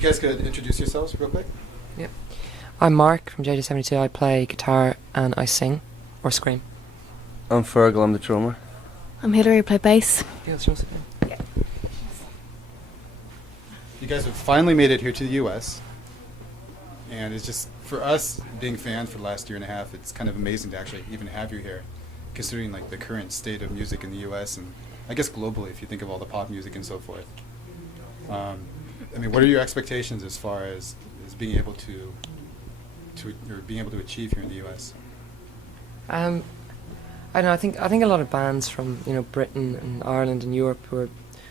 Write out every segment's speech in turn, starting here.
you guys could introduce yourselves real quick. Yeah. I'm Mark from JJ72. I play guitar and I sing or scream. I'm Fergal, I'm the drummer. I'm Hilary, I play bass. Yeah, let's sit down. You guys have finally made it here to the U.S. And it's just, for us, being fans for the last year and a half, it's kind of amazing to actually even have you here, considering like the current state of music in the U.S. and I guess globally, if you think of all the pop music and so forth. I mean, what are your expectations as far as being able to achieve here in the U.S.? I don't know. I think a lot of bands from Britain and Ireland and Europe who are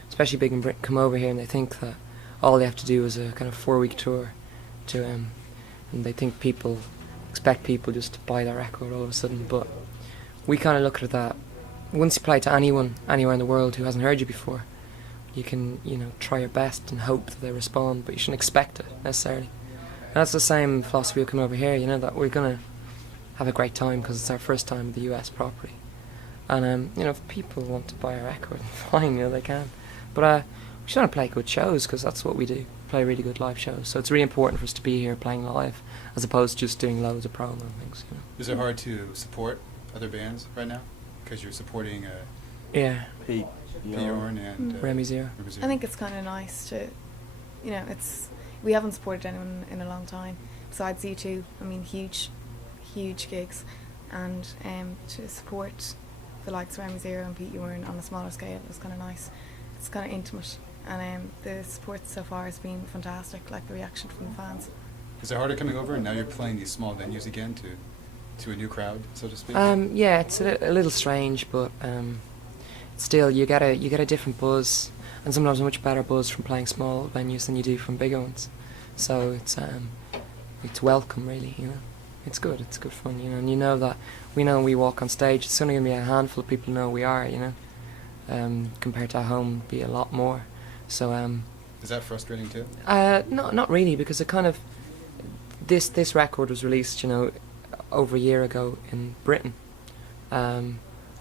especially big in Britain come over here and they think that all they have to do is a kind of 4-week tour to and they think expect people just to buy their record all of a sudden. But we kind of look at it that once you play to anyone anywhere in the world who hasn't heard you before, you can try your best and hope that they respond, but you shouldn't expect it necessarily. And that's the same philosophy of coming over here. That we're gonna have a great time because it's our first time in the US properly. And if people want to buy a record, fine, they can. But we just want to play good shows because that's what we do. Play really good live shows. So it's really important for us to be here playing live, as opposed to just doing loads of promo and things. Is it hard to support other bands right now because you're supporting Yeah. Pete Bjorn and Remy Zero. I think it's kind of nice to, we haven't supported anyone in a long time besides you two. I mean, huge gigs, and to support the likes of Remy Zero and Pete Bjorn on a smaller scale is kind of nice. It's kind of intimate, and the support so far has been fantastic. Like the reaction from the fans. Is it harder coming over and now you're playing these small venues again to a new crowd, so to speak? Yeah, it's a little strange, but still you get a different buzz, and sometimes a much better buzz from playing small venues than you do from bigger ones. So it's welcome, really. It's good fun, and that we know when we walk on stage, it's only going to be a handful of people who know who we are, compared to at home, be a lot more. So is that frustrating too? No, not really, because it kind of this record was released, over a year ago in Britain,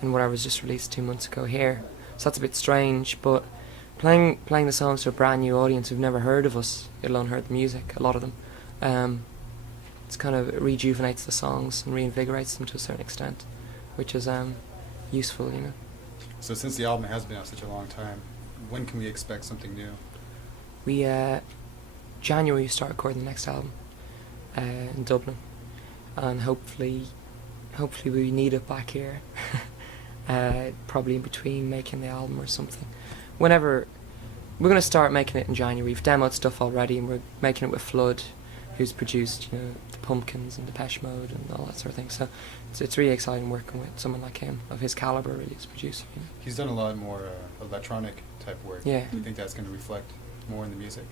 and whatever was just released 2 months ago here. So that's a bit strange, but playing the songs to a brand new audience who've never heard of us, let alone heard the music, a lot of them, it's kind of rejuvenates the songs and reinvigorates them to a certain extent, which is useful, So since the album has been out such a long time, when can we expect something new? We January we start recording the next album in Dublin, and hopefully we need it back here. Probably in between making the album or something. Whenever we're going to start making it in January. We've demoed stuff already, and we're making it with Flood, who's produced the Pumpkins and Depeche Mode and all that sort of thing. So it's really exciting working with someone like him, of his caliber, really, as a producer. He's done a lot more electronic type work. Yeah. Do you think that's going to reflect more in the music?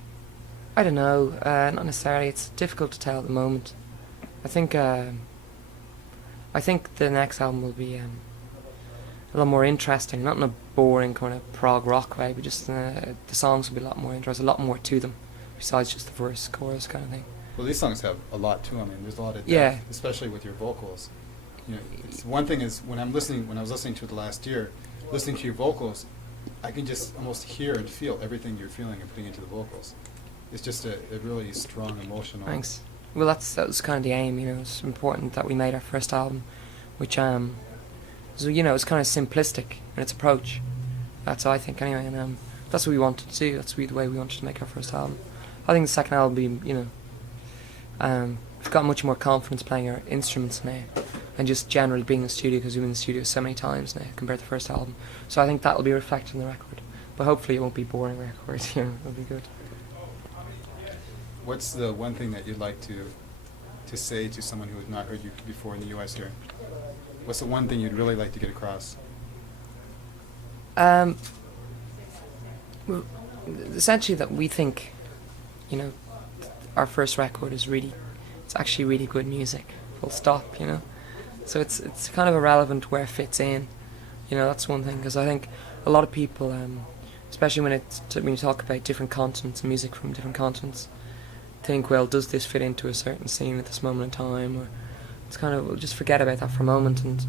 I don't know, not necessarily. It's difficult to tell at the moment. I think the next album will be a lot more interesting, not in a boring kind of prog rock way, but just the songs will be a lot more interesting, a lot more to them, besides just the verse, chorus kind of thing. Well, these songs have a lot to them. I mean, there's a lot of depth, Yeah. especially with your vocals. It's one thing is when I was listening to it last year, listening to your vocals, I can just almost hear and feel everything you're feeling and putting into the vocals. It's just a really strong emotional. Thanks. Well, that was kind of the aim. It's important that we made our first album, which was, it's kind of simplistic in its approach. That's how I think anyway, and that's what we wanted to do. That's the way we wanted to make our first album. I think the second album will be, we've got much more confidence playing our instruments now, and just generally being in the studio, because we've been in the studio so many times now compared to the first album. So I think that will be reflected in the record. But hopefully it won't be a boring record. It'll be good. What's the one thing that you'd like to say to someone who has not heard you before in the U.S. here? What's the one thing you'd really like to get across? Essentially that we think, our first record is it's actually really good music, full stop, So it's kind of irrelevant where it fits in, that's one thing, because I think a lot of people, especially when you talk about different continents, music from different continents, think, well, does this fit into a certain scene at this moment in time, or it's kind of, we'll just forget about that for a moment and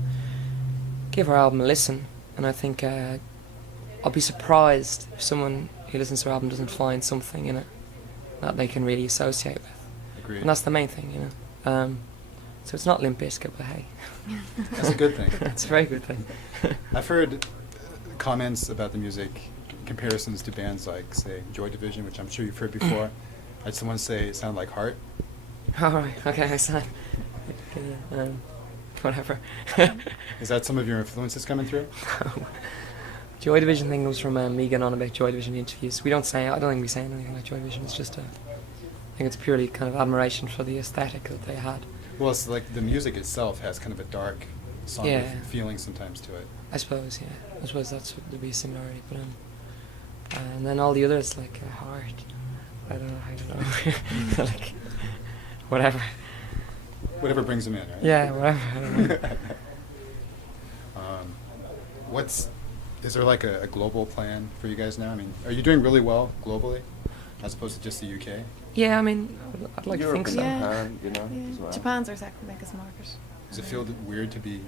give our album a listen. And I think I'll be surprised if someone who listens to our album doesn't find something in it that they can really associate with. Agreed. And that's the main thing, you know. So it's not Limp Bizkit, but hey. That's a good thing. It's a very good thing. I've heard comments about the music, comparisons to bands like, say, Joy Division, which I'm sure you've heard before. I had someone say it sounded like Heart. All right, okay, I said. Whatever. Is that some of your influences coming through? Joy Division thing comes from me getting on about Joy Division interviews. I don't think we say anything like Joy Division. It's just I think it's purely kind of admiration for the aesthetic that they had. Well, it's like the music itself has kind of a dark, somber Yeah. feeling sometimes to it. I suppose, yeah. I suppose that's what there'd be a similarity. But and then all the others like Heart. I don't know. Like whatever. Whatever brings them in, right? Yeah, whatever. I don't know. Is there like a global plan for you guys now? I mean, are you doing really well globally, as opposed to just the UK? Yeah, I mean, I'd like to Europe think and so. Yeah. Japan, you know, Yeah. as well. Japan's our second biggest market. Does it feel weird to be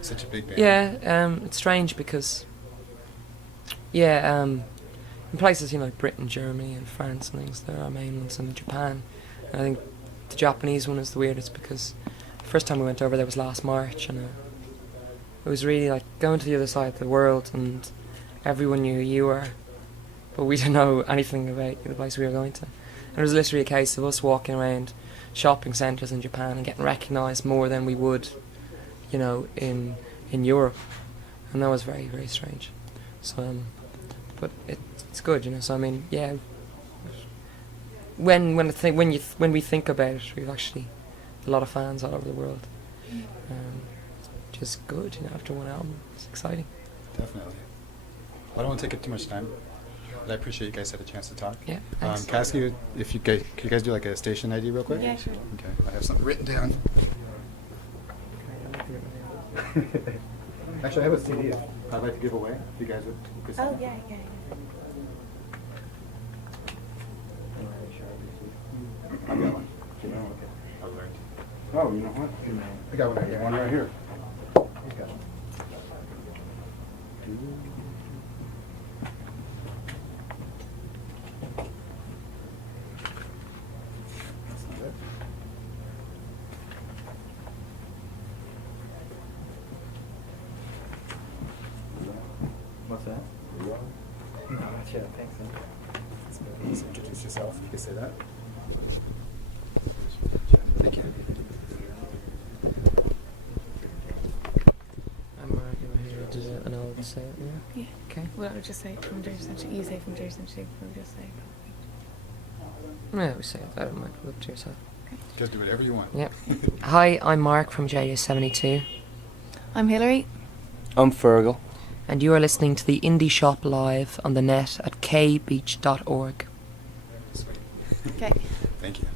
such a big band? Yeah, it's strange because, in places, you know, like Britain, Germany and France and things, there are main ones, and Japan. And I think the Japanese one is the weirdest because the first time we went over there was last March, and it was really like going to the other side of the world, and everyone knew who you were, but we didn't know anything about the place we were going to. And it was literally a case of us walking around shopping centres in Japan and getting recognised more than we would, you know, in Europe, and that was very, very strange. So, but it's good, you know. So I mean, yeah. When we think about it, we've actually a lot of fans all over the world. Which is good, you know. After one album, it's exciting. Definitely. Well, I don't want to take up too much time, but I appreciate you guys had a chance to talk. Yeah. Thanks. Can I ask you if you guys, could you guys do like a station ID real quick? Yeah, sure. Okay, I have something written down. Actually, I have a CD I'd like to give away. If you guys would. Oh yeah. I've got one. I learned. Oh, you know what? I got one right here. One right here. Okay. That's not it. What's that? No, not yet. Thanks. Please introduce yourself. You can say that. Thank you. I'm Mark over here. Does it, and I'll say it. Yeah. Yeah. Okay. Well, I would just say from JJ72. You say from JJ72. We'll just say. Yeah, we say it. I don't mind. Look to yourself. You guys do whatever you want. Yeah. Hi, I'm Mark from JJ72, I'm Hilary. I'm Fergal. and you are listening to the Indieshop live on the net at kbeach.org. Sweet. Okay. Thank you.